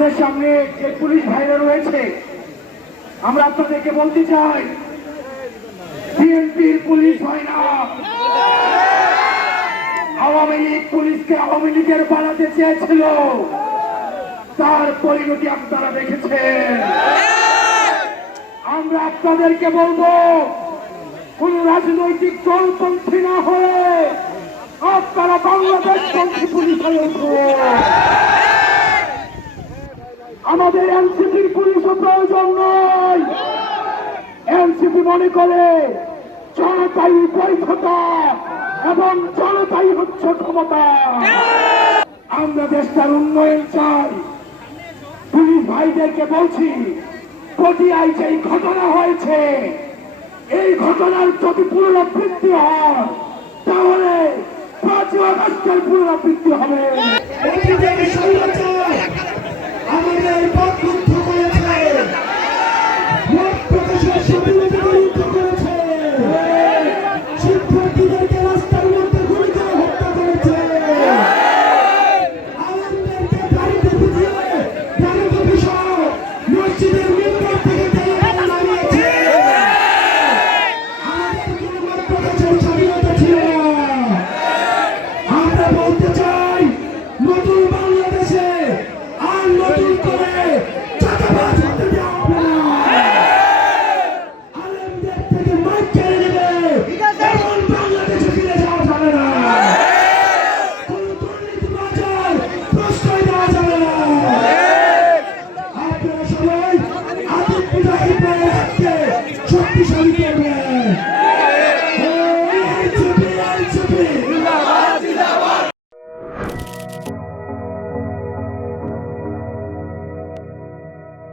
আমাদের সামনে যে পুলিশ ভাইরা রয়েছে, আমরা আপনাদেরকে বলতে চাই, বিএনপির পুলিশ হয় না। আওয়ামী লীগ পুলিশকে আওয়ামী লীগের বানাতে চেয়েছিল, তার পরিণতি আপনারা দেখেছেন। আমরা আপনাদেরকে বলবো, কোন রাজনৈতিক দলপন্থী না হয়ে আপনারা বাংলাদেশ পন্থী পুলিশ হয়ে উঠুন। আমাদের এনসিপির পুলিশও প্রয়োজন নয়। এনসিপি মনে করে জনতাই বৈধতা এবং জনতাই হচ্ছে ক্ষমতা। আমরা দেশটার উন্নয়ন চাই। পুলিশ ভাইদেরকে বলছি, পটিয়ায় যে ঘটনা হয়েছে, এই ঘটনার যদি পুনরাবৃত্তি হয়, তাহলে 5ই আগস্টের পুনরাবৃত্তি হবে।